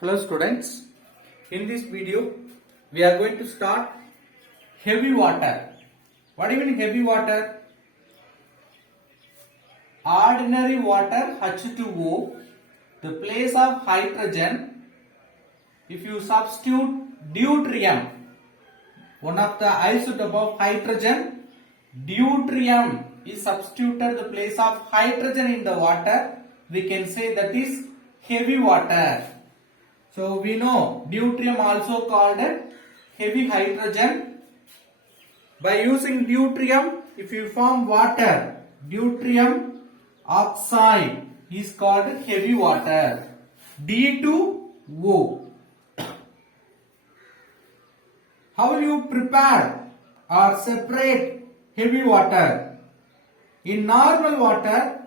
Hello students, in this video we are going to start heavy water. What do you mean heavy water? Ordinary water H2O, the place of hydrogen, if you substitute deuterium, one of the isotope of hydrogen, deuterium is substituted the place of hydrogen in the water, we can say that is heavy water. So we know deuterium also called heavy hydrogen. By using deuterium, if you form water, deuterium oxide is called heavy water, D2O. How will you prepare or separate heavy water? In normal water,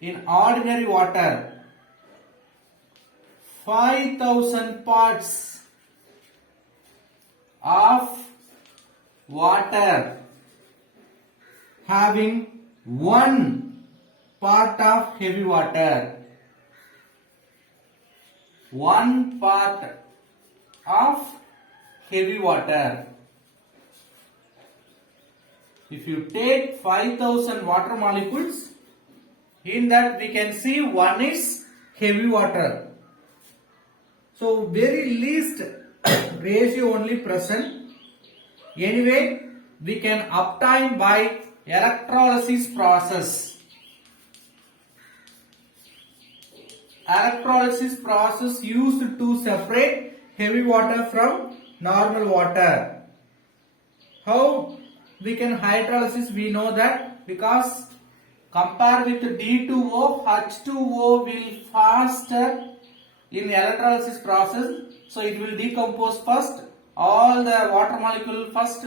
in ordinary water, 5,000 parts of water having 1 part of heavy water. 1 part of heavy water. If you take 5,000 water molecules, in that we can see 1 is heavy water. So very least ratio only present. Anyway, we can obtain by electrolysis process. Electrolysis process used to separate heavy water from normal water. How we can hydrolysis? We know that because compare with D2O, H2O will faster in electrolysis process, so it will decompose first. All the water molecule first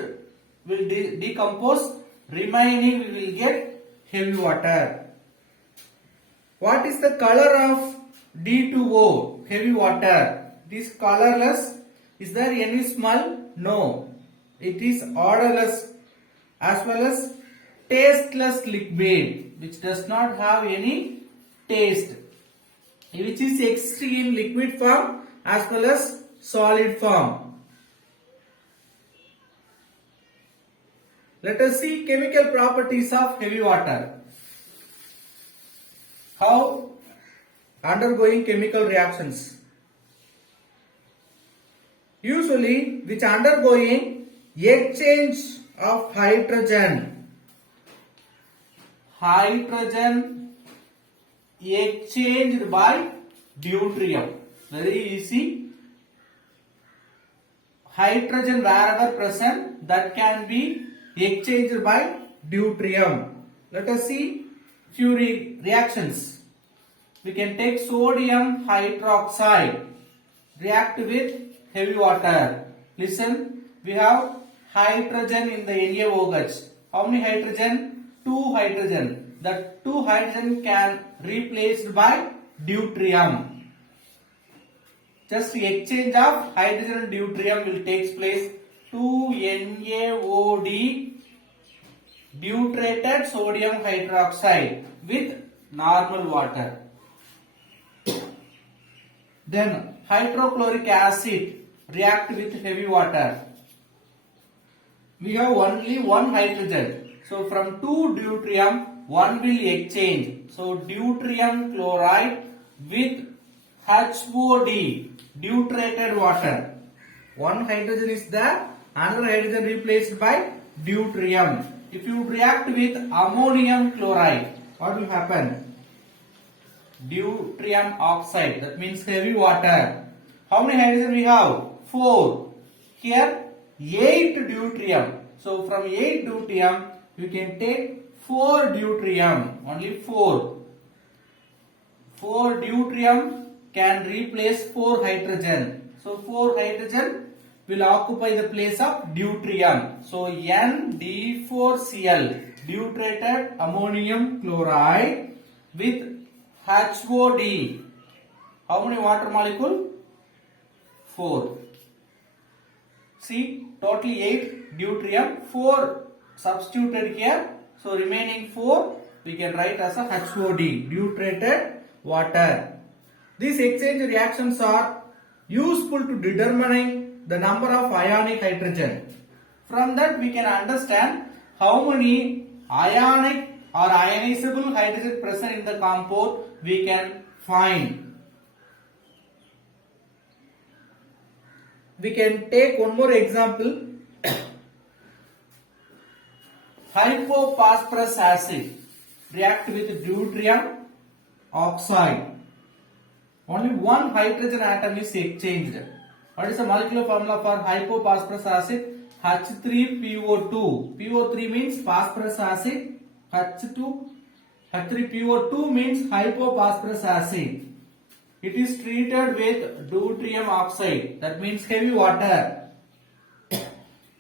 will decompose, remaining we will get heavy water. What is the color of D2O, heavy water? It is colorless. Is there any smell? No. It is odorless as well as tasteless liquid, which does not have any taste, which is exist in liquid form as well as solid form. Let us see chemical properties of heavy water. How undergoing chemical reactions? Usually which undergoing exchange of hydrogen. Hydrogen exchanged by deuterium. Very easy. Hydrogen wherever present, that can be exchanged by deuterium. Let us see few reactions. We can take sodium hydroxide, react with heavy water. Listen, we have hydrogen in the NaOH. How many hydrogen? 2 hydrogen. That 2 hydrogen can replaced by deuterium. Just exchange of hydrogen and deuterium will take place. 2 NaOD, deuterated sodium hydroxide with normal water. Then hydrochloric acid react with heavy water. We have only 1 hydrogen. So from 2 deuterium, 1 will exchange. So deuterium chloride with HOD, deuterated water. 1 hydrogen is there, another hydrogen replaced by deuterium. If you react with ammonium chloride, what will happen? Deuterium oxide, that means heavy water. How many hydrogen we have? 4. Here 8 deuterium. So from 8 deuterium, you can take 4 deuterium, only 4. 4 deuterium can replace 4 hydrogen. So 4 hydrogen will occupy the place of deuterium. So ND4Cl, deuterated ammonium chloride with HOD. How many water molecule? 4. See, totally 8 deuterium, 4 substituted here. So remaining 4 we can write as a HOD, deuterated water. These exchange reactions are useful to determining the number of ionic hydrogen. From that we can understand how many ionic or ionizable hydrogen present in the compound we can find. We can take one more example. Hypophosphorus acid react with deuterium oxide. Only one hydrogen atom is exchanged. What is the molecular formula for hypophosphorus acid? H3PO2. PO3 means phosphorus acid. H3PO2 means hypophosphorus acid. It is treated with deuterium oxide. That means heavy water.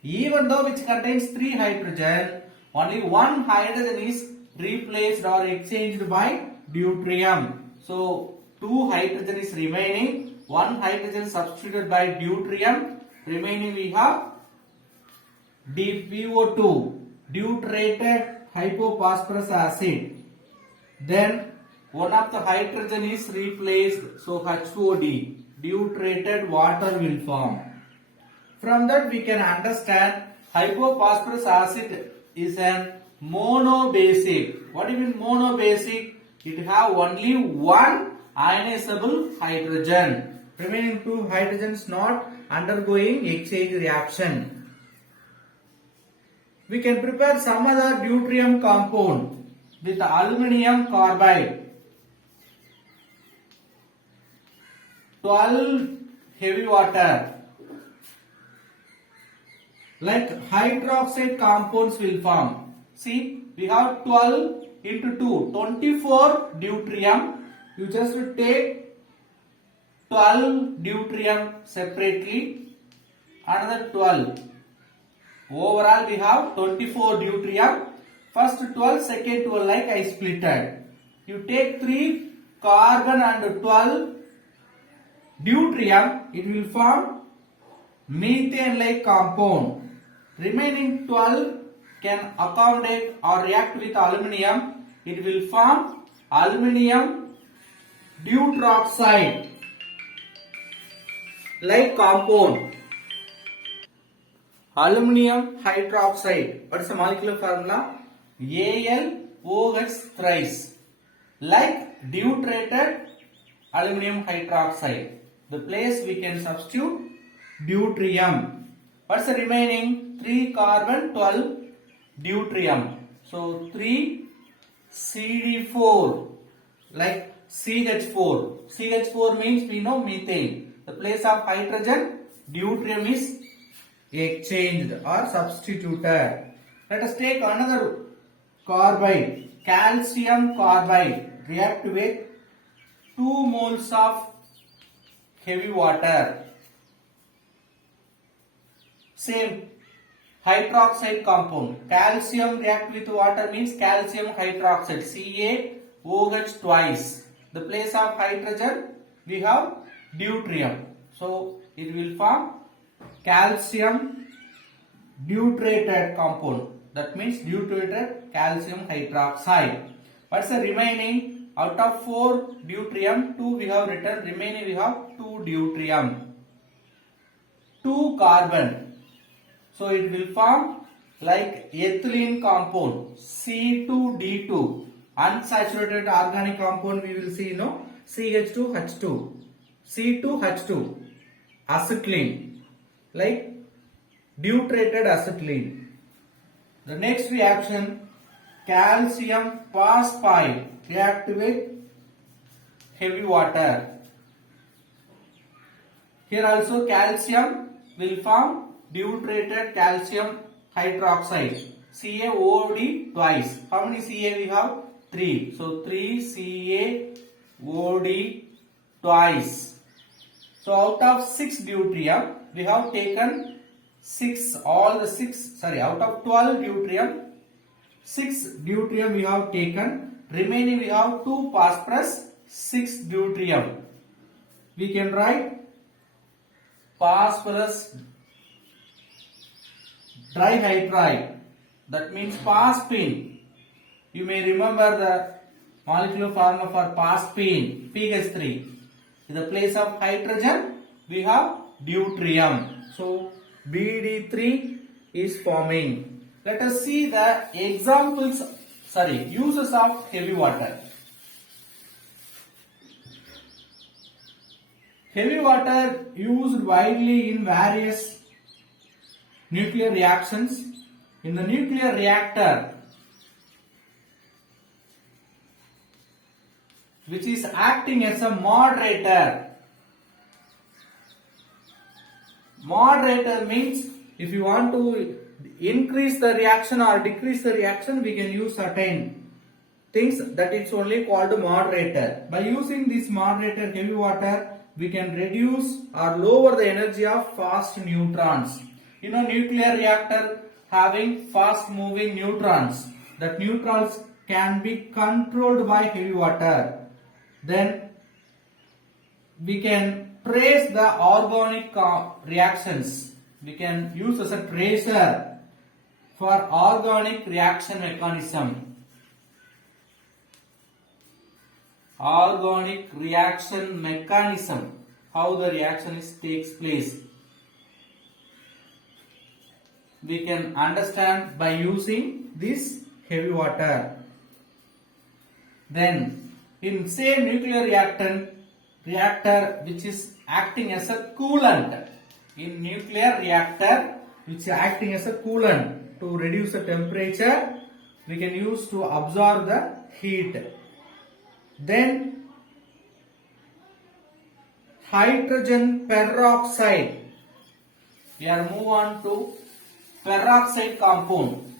Even though which contains 3 hydrogen, only one hydrogen is replaced or exchanged by deuterium. So 2 hydrogen is remaining. 1 hydrogen substituted by deuterium. Remaining we have DPO2, deuterated hypophosphorus acid. Then one of the hydrogen is replaced, so HOD, deuterated water will form. From that we can understand hypophosphorus acid is an monobasic. What do you mean monobasic? It have only one ionizable hydrogen. Remaining 2 hydrogens not undergoing exchange reaction. We can prepare some other deuterium compound with aluminium carbide. 12 heavy water. Like hydroxide compounds will form. See, we have 12 into 2, 24 deuterium. You just take 12 deuterium separately, another 12. Overall we have 24 deuterium. First 12, second 12 like I splitted. You take 3 carbon and 12 deuterium, it will form methane like compound. Remaining 12 can accommodate or react with aluminium. It will form aluminium deuteroxide like compound. Aluminium hydroxide. What is the molecular formula? AlOH thrice. Like deuterated aluminium hydroxide. The place we can substitute deuterium. What's the remaining? 3 carbon, 12 deuterium. So 3 CD4 like CH4. CH4 means we know methane. The place of hydrogen, deuterium is exchanged or substituted. Let us take another carbide, calcium carbide, react with 2 moles of heavy water. Same hydroxide compound. Calcium react with water means calcium hydroxide, CaOH twice. The place of hydrogen we have deuterium. So it will form calcium deuterated compound. That means deuterated calcium hydroxide. What's the remaining? Out of 4 deuterium, 2 we have written. Remaining we have 2 deuterium. 2 carbon. So it will form like ethylene compound, C2D2. Unsaturated organic compound we will see, CH2H2. C2H2. Acetylene. Like deuterated acetylene. The next reaction, calcium phosphide react with heavy water. Here also calcium will form deuterated calcium hydroxide, CaOD twice. How many Ca we have? 3. So 3 CaOD twice. So out of 6 deuterium, we have taken 6, out of 12 deuterium, 6 deuterium we have taken. Remaining we have 2 phosphorus, 6 deuterium. We can write phosphorus trihydride. That means phosphine. You may remember the molecular formula for phosphine, PH3. In the place of hydrogen, we have deuterium. So BD3 is forming. Let us see the uses of heavy water. Heavy water used widely in various nuclear reactions. In the nuclear reactor, which is acting as a moderator. Moderator means if you want to increase the reaction or decrease the reaction, we can use certain things that it's only called moderator. By using this moderator heavy water, we can reduce or lower the energy of fast neutrons. You know, nuclear reactor having fast moving neutrons. That neutrons can be controlled by heavy water. Then we can trace the organic reactions. We can use as a tracer for organic reaction mechanism. Organic reaction mechanism, how the reaction takes place. We can understand by using this heavy water. Then in same nuclear reactor which is acting as a coolant. In nuclear reactor which is acting as a coolant to reduce the temperature, we can use to absorb the heat. Then hydrogen peroxide. We are move on to peroxide compound.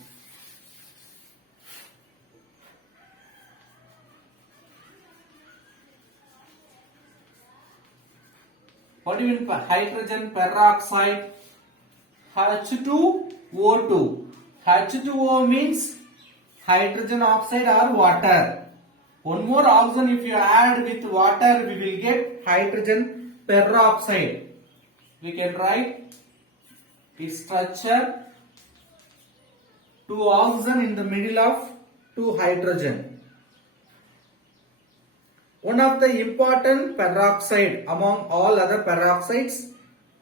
What do you mean by hydrogen peroxide? H2O2. H2O means hydrogen oxide or water. One more oxygen if you add with water, we will get hydrogen peroxide. We can write its structure, 2 oxygen in the middle of 2 hydrogen. One of the important peroxide among all other peroxides.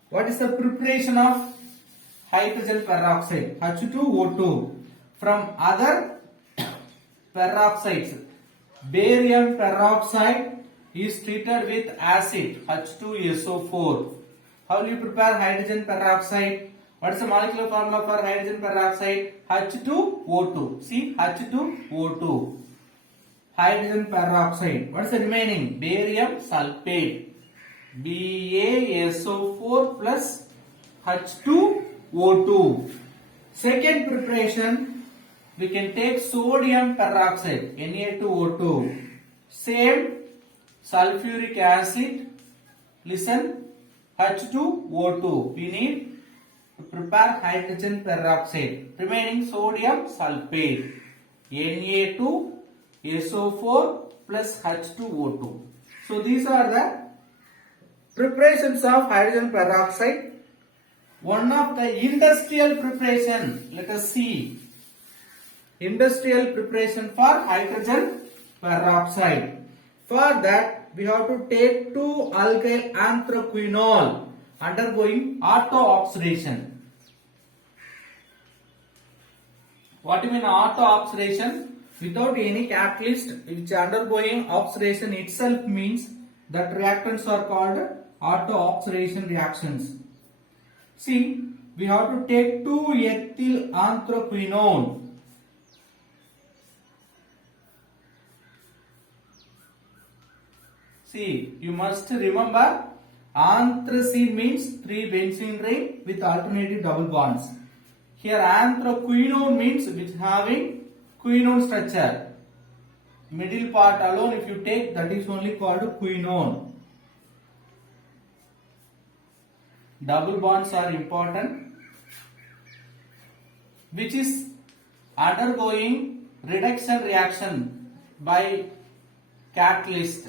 What is the preparation of hydrogen peroxide? H2O2. From other peroxides, barium peroxide is treated with acid H2SO4. How will you prepare hydrogen peroxide? What is the molecular formula for hydrogen peroxide? H2O2. See, H2O2. Hydrogen peroxide. What is the remaining? Barium sulfate. BaSO4 plus H2O2. Second preparation, we can take sodium peroxide, Na2O2. Same sulfuric acid. Listen, H2O2. We need to prepare hydrogen peroxide. Remaining sodium sulfate. Na2SO4 plus H2O2. So these are the preparations of hydrogen peroxide. One of the industrial preparation, let us see. Industrial preparation for hydrogen peroxide. For that, we have to take 2-alkyl anthraquinol undergoing auto-oxidation. What do you mean auto-oxidation? Without any catalyst which undergoing oxidation itself means that reactants are called auto-oxidation reactions. See, we have to take 2-ethyl anthraquinone. See, you must remember anthracene means 3 benzene ring with alternative double bonds. Here anthraquinone means which having quinone structure. Middle part alone if you take, that is only called quinone. Double bonds are important, which is undergoing reduction reaction by catalyst.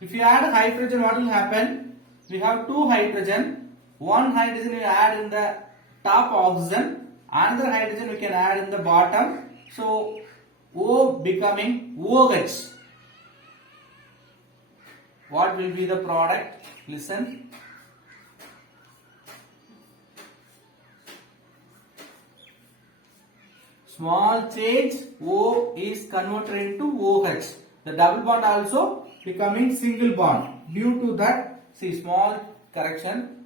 If you add hydrogen, what will happen? We have 2 hydrogen. One hydrogen you add in the top oxygen, another hydrogen we can add in the bottom. So O becoming OH. what will be the product? Listen. Small change, O is converted into OH. The double bond also becoming single bond. Due to that, see, small correction.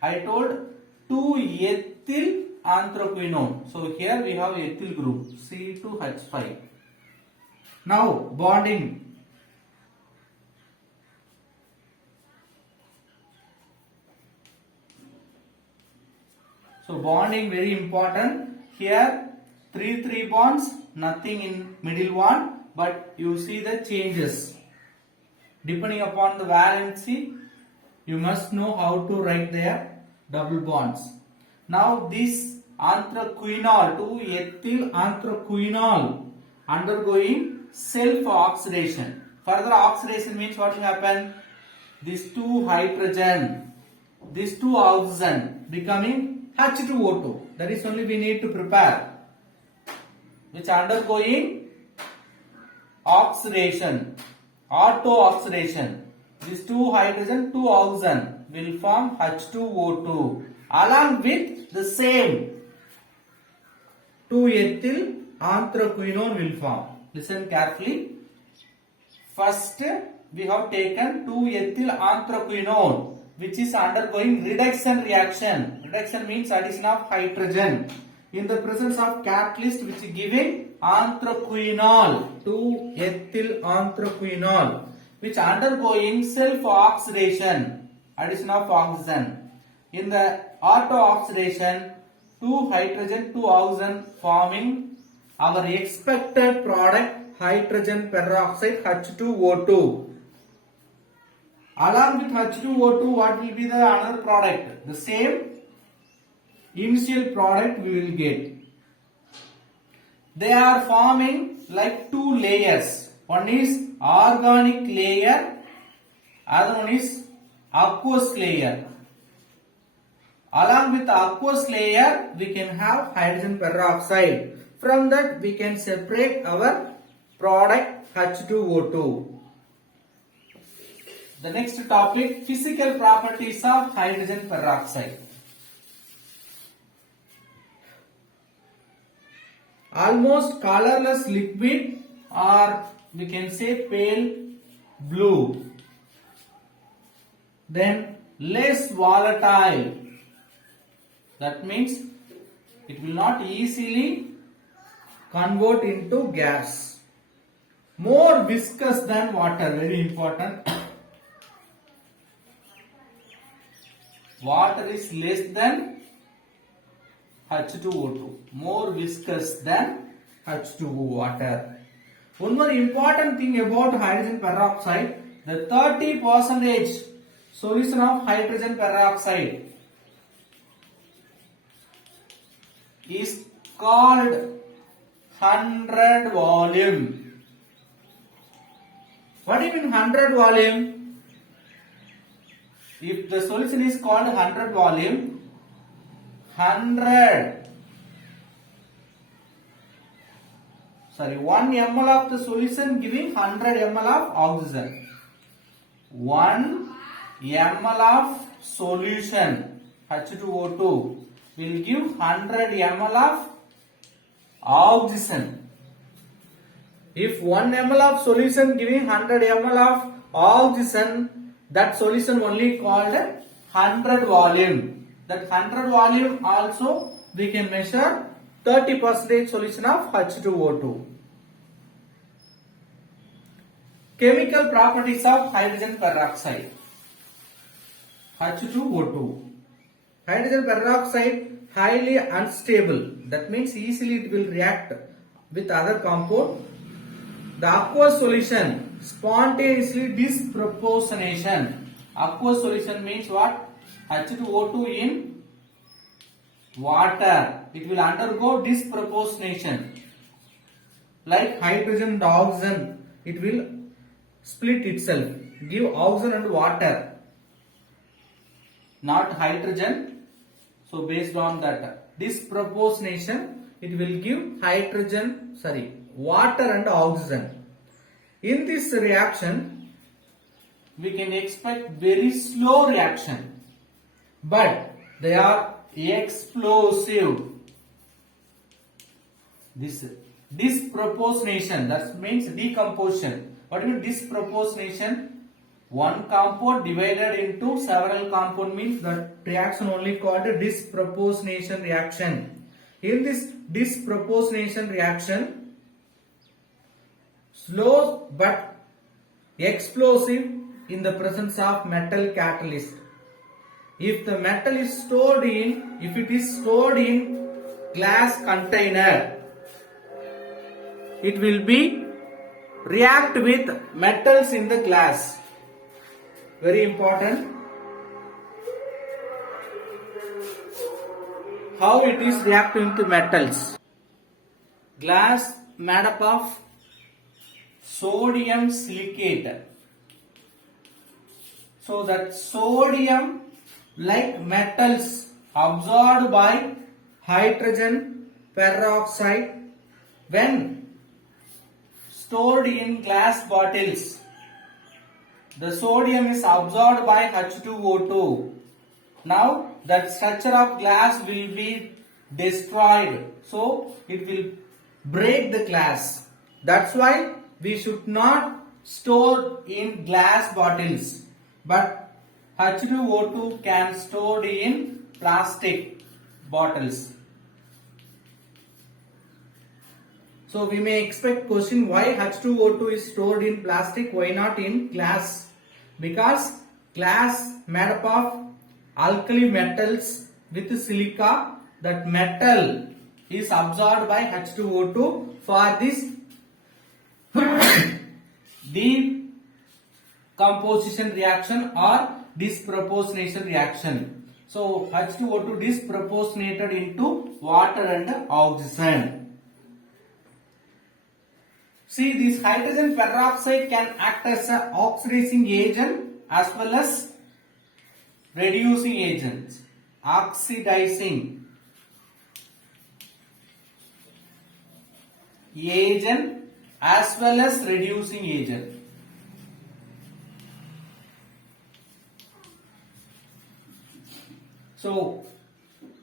I told 2-ethyl anthraquinone. So here we have ethyl group C2H5. Now bonding. So bonding very important. Here 3 bonds, nothing in middle one, but you see the changes. Depending upon the valency, you must know how to write their double bonds. Now this anthraquinol, 2-ethyl anthraquinol undergoing self-oxidation. Further oxidation means what will happen? These 2 hydrogen, these 2 oxygen becoming H2O2. That is only we need to prepare. Which undergoing oxidation, auto-oxidation. These 2 hydrogen, 2 oxygen will form H2O2 along with the same 2-ethyl anthraquinone will form. Listen carefully. First, we have taken 2-ethyl anthraquinone, which is undergoing reduction reaction. Reduction means addition of hydrogen in the presence of catalyst which is giving anthraquinol, 2-ethyl anthraquinol, which undergoing self-oxidation, addition of oxygen. In the auto-oxidation, 2 hydrogen, 2 oxygen forming our expected product hydrogen peroxide H2O2. Along with H2O2, what will be the another product? The same initial product we will get. They are forming like 2 layers. One is organic layer, other one is aqueous layer. Along with the aqueous layer, we can have hydrogen peroxide. From that, we can separate our product H2O2. The next topic, physical properties of hydrogen peroxide. Almost colorless liquid, or we can say pale blue. Then less volatile. That means it will not easily convert into gas. More viscous than water, very important. Water is less than H2O2, more viscous than H2O water. One more important thing about hydrogen peroxide, the 30% solution of hydrogen peroxide is called 100 volume. What do you mean 100 volume? If the solution is called 100 volume, 1 ml of the solution giving 100 ml of oxygen. 1 ml of solution H2O2 will give 100 ml of oxygen. If 1 ml of solution giving 100 ml of oxygen, that solution only called 100 volume. That 100 volume also we can measure 30% solution of H2O2. Chemical properties of hydrogen peroxide. H2O2. Hydrogen peroxide highly unstable. That means easily it will react with other compound. The aqueous solution, spontaneously disproportionation. Aqueous solution means what? H2O2 in water. It will undergo disproportionation. Like hydrogen and oxygen, it will split itself. Give oxygen and water, not hydrogen. So based on that disproportionation, it will give water and oxygen. In this reaction, we can expect very slow reaction, but they are explosive. This disproportionation, that means decomposition. What do you mean disproportionation? One compound divided into several compound means that reaction only called a disproportionation reaction. In this disproportionation reaction, slow but explosive in the presence of metal catalyst. If the metal is stored in, if it is stored in glass container, it will be react with metals in the glass. Very important. How it is reacting to metals. Glass made up of sodium silicate. So that sodium like metals absorbed by hydrogen peroxide when stored in glass bottles. The sodium is absorbed by H2O2. Now that structure of glass will be destroyed. So it will break the glass. That's why we should not store in glass bottles. But H2O2 can stored in plastic bottles. So we may expect question why H2O2 is stored in plastic, why not in glass? Because glass made up of alkali metals with silica, that metal is absorbed by H2O2 for this decomposition reaction or disproportionation reaction. So H2O2 disproportionated into water and oxygen. See, this hydrogen peroxide can act as an oxidizing agent as well as reducing agent. Oxidizing agent as well as reducing agent. So,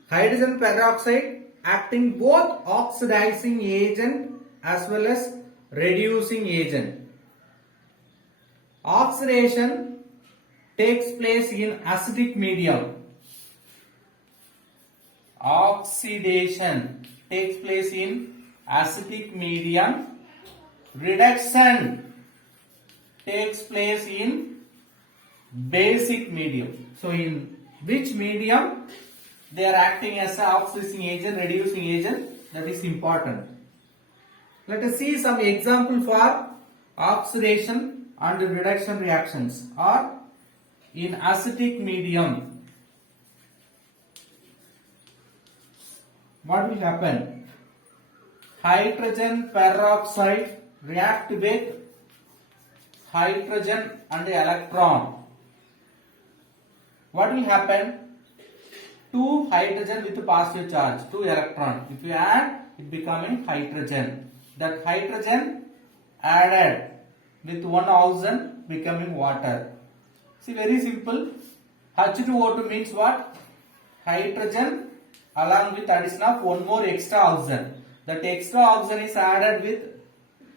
hydrogen peroxide acting both oxidizing agent as well as reducing agent. Oxidation takes place in acidic medium. Oxidation takes place in acidic medium. Reduction takes place in basic medium. So in which medium they are acting as an oxidizing agent, reducing agent, that is important. Let us see some example for oxidation and reduction reactions or in acidic medium. What will happen? Hydrogen peroxide react with hydrogen and electron. What will happen? 2 hydrogen with positive charge, 2 electron. If you add, it becoming hydrogen. That hydrogen added with 1 oxygen becoming water. See, very simple. H2O2 means what? Hydrogen along with addition of 1 more extra oxygen. That extra oxygen is added with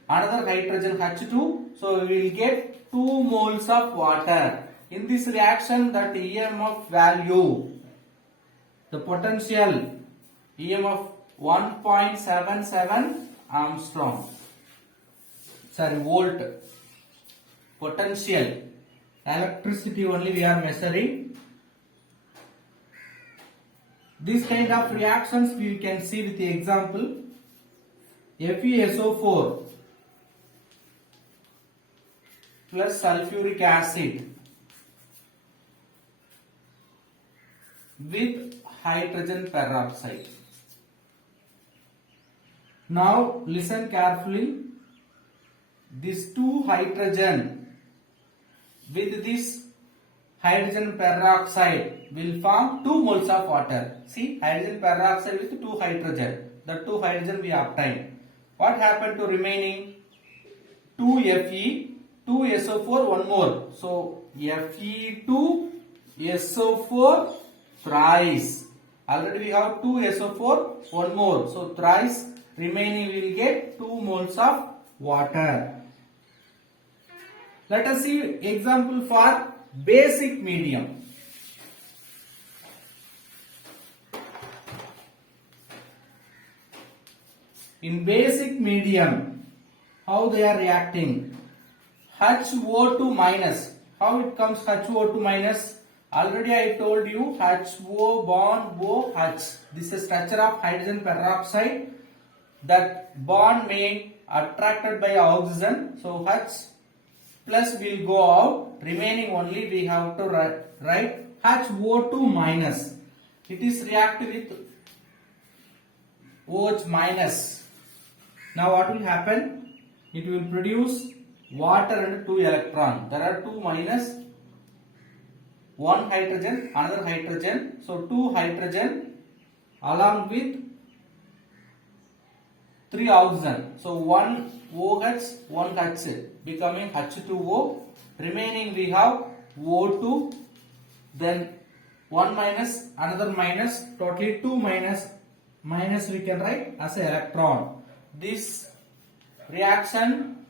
another hydrogen H2. So we will get 2 moles of water. In this reaction, that EMF value, the potential EMF 1.77 Armstrong. Sorry, volt. Potential. Electricity only we are measuring. This kind of reactions we can see with the example. FeSO4 plus sulfuric acid with hydrogen peroxide. Now listen carefully. These 2 hydrogen with this hydrogen peroxide will form 2 moles of water. See, hydrogen peroxide with 2 hydrogen. The 2 hydrogen we obtain. What happened to remaining? 2Fe, 2SO4, 1 more. So Fe2SO4 thrice. Already we have 2 SO4, one more. So thrice remaining we will get 2 moles of water. Let us see example for basic medium. In basic medium, how they are reacting? HO2 minus. How it comes HO2 minus? Already I told you HO bond OH. This is structure of hydrogen peroxide. That bond may attracted by oxygen. So H plus will go out. Remaining only we have to write HO2 minus. It is reactive with OH minus. Now what will happen? It will produce water and 2 electron. There are 2 minus, 1 hydrogen, another hydrogen. So 2 hydrogen along with 3 oxygen. So 1 OH, 1 H becoming H2O. Remaining we have O2. Then 1 minus, another minus. Totally 2 minus. Minus we can write as an electron. This reaction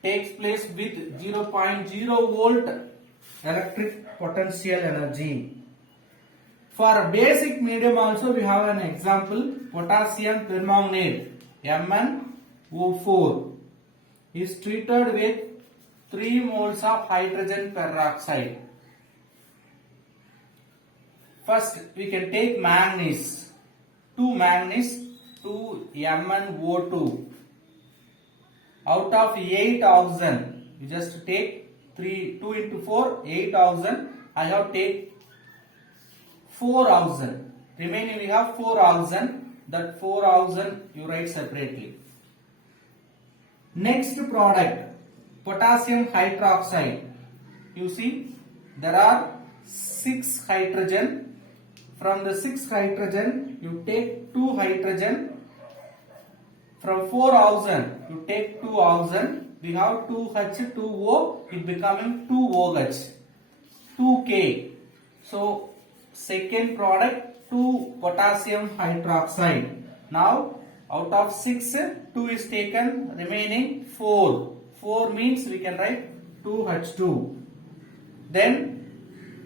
takes place with 0.0 volt electric potential energy. For basic medium also we have an example. Potassium permanganate MnO4 is treated with 3 moles of hydrogen peroxide. First we can take manganese. 2 manganese, 2 MnO2. Out of 8 oxygen, you just take 2 into 4, 8 oxygen. I have take 4 oxygen. Remaining we have 4 oxygen. That 4 oxygen you write separately. Next product, potassium hydroxide. You see, there are 6 hydrogen. From the 6 hydrogen, you take 2 hydrogen. From 4 oxygen, you take 2 oxygen. We have 2H2O, it becoming 2OH, 2K. So, second product, 2 potassium hydroxide. Now, out of 6, 2 is taken, remaining 4. 4 means we can write 2H2. Then,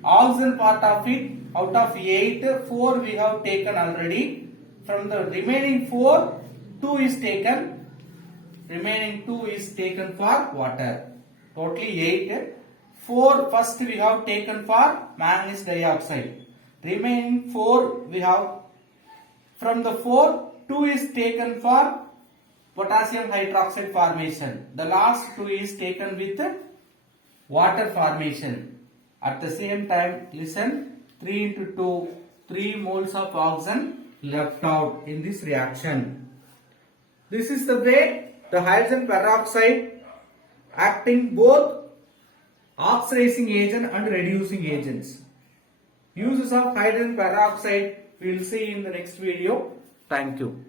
oxygen part of it, out of 8, 4 we have taken already. From the remaining 4, 2 is taken. Remaining 2 is taken for water. Totally 8. 4 first we have taken for manganese dioxide. Remaining 4 we have. From the 4, 2 is taken for potassium hydroxide formation. The last 2 is taken with water formation. At the same time, listen, 3 into 2, 3 moles of oxygen left out in this reaction. This is the way the hydrogen peroxide acting both oxidizing agent and reducing agents. Uses of hydrogen peroxide we will see in the next video. Thank you.